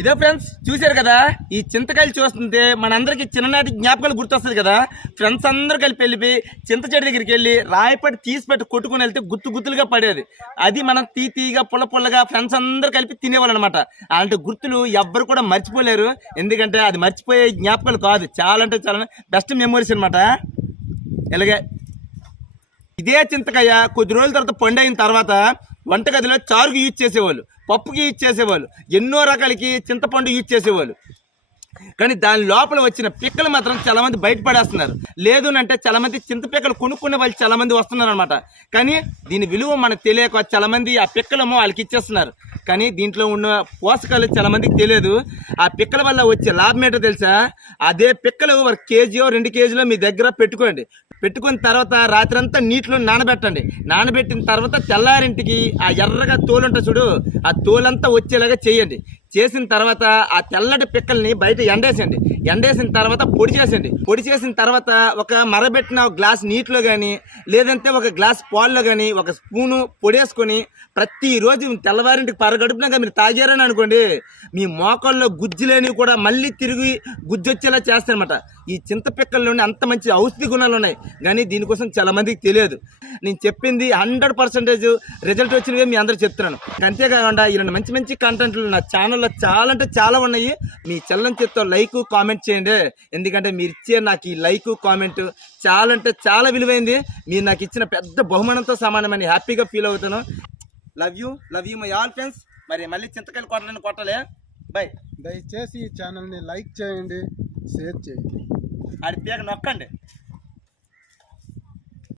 ఇదే ఫ్రెండ్స్ చూశారు కదా? ఈ చింతకాయలు చూస్తుంటే మనందరికీ చిన్ననాటి జ్ఞాపకాలు గుర్తొస్తుంది కదా? ఫ్రెండ్స్ అందరూ కలిపి వెళ్ళిపోయి చింత చెట్టు దగ్గరికి వెళ్ళి రాయపడి తీసి పెట్టి కొట్టుకుని వెళ్తే గుత్తు గుత్తులుగా పడేది. అది మనం తీ తీగా పుల్ల పుల్లగా ఫ్రెండ్స్ అందరూ కలిపి తినేవాళ్ళు అనమాట అలాంటి గుర్తులు ఎవ్వరు కూడా మర్చిపోలేరు. ఎందుకంటే అది మర్చిపోయే జ్ఞాపకాలు కాదు. చాలా అంటే చాలా బెస్ట్ మెమొరీస్ అనమాట ఇలాగే ఇదే చింతకాయ కొద్ది రోజుల తర్వాత పండు అయిన తర్వాత వంటగదిలో చారుకు యూజ్ చేసేవాళ్ళు. పప్పుకి యూజ్ చేసేవాళ్ళు. ఎన్నో రకాలకి చింతపండు యూజ్ చేసేవాళ్ళు. కానీ దాని లోపల వచ్చిన పిక్కలు మాత్రం చాలా మంది బయటపడేస్తున్నారు. లేదు అంటే చాలా మంది చింత పిక్కలు కొనుక్కునే వాళ్ళు చాలా మంది వస్తున్నారు అనమాట కానీ దీని విలువ మనకు తెలియక చాలా మంది ఆ పిక్కలమో వాళ్ళకి ఇచ్చేస్తున్నారు. కానీ దీంట్లో ఉన్న పోషకాలు చాలా మందికి తెలియదు. ఆ పిక్కల వల్ల వచ్చే లాభం ఏంటో తెలుసా? అదే పిక్కలు ఒక కేజీయో రెండు కేజీలో మీ దగ్గర పెట్టుకోండి. పెట్టుకున్న తర్వాత రాత్రంతా నీటిలో నానబెట్టండి. నానబెట్టిన తర్వాత తెల్లారింటికి ఆ ఎర్రగా తోలు ఉంటుంది చూడు ఆ తోలంతా వచ్చేలాగా చేయండి. చేసిన తర్వాత ఆ తెల్లటి పిక్కల్ని బయట ఎండేసండి ఎండేసిన తర్వాత పొడి చేసండి పొడి చేసిన తర్వాత ఒక మరబెట్టిన ఒక గ్లాస్ నీటిలో కానీ లేదంటే ఒక గ్లాస్ పాల్లో కానీ ఒక స్పూను పొడేసుకొని ప్రతిరోజు తెల్లవారింటికి పరగడుపునాక మీరు తాగారని అనుకోండి మీ మోకాల్లో గుజ్జులేని కూడా మళ్ళీ తిరిగి గుజ్జొచ్చేలా చేస్తారనమాట ఈ చింతపిక్కల్లోనే అంత మంచి ఔషధి గుణాలు ఉన్నాయి. కానీ దీనికోసం చాలా మందికి తెలియదు. నేను చెప్పింది హండ్రెడ్ పర్సెంటేజ్ రిజల్ట్ వచ్చినవి మీ అందరూ చెప్తున్నాను. అంతేకాకుండా ఇలాంటి మంచి మంచి కంటెంట్లు నా ఛానల్లో చాలా అంటే చాలా ఉన్నాయి. మీ చల్లని చెప్తా లైక్ కామెంట్ చేయండి. ఎందుకంటే మీరు ఇచ్చే నాకు ఈ లైక్ కామెంట్ చాలా అంటే చాలా విలువైంది. మీరు నాకు ఇచ్చిన పెద్ద బహుమానంతో సమానమని హ్యాపీగా ఫీల్ అవుతాను. Love you love you my all friends మరి మళ్ళీ చింతకాయలు కొట్టాలని కొట్టాలి. బై దయచేసి ఈ ఛానల్ని లైక్ చేయండి షేర్ చేయండి. ఆడి పేక నొక్కండి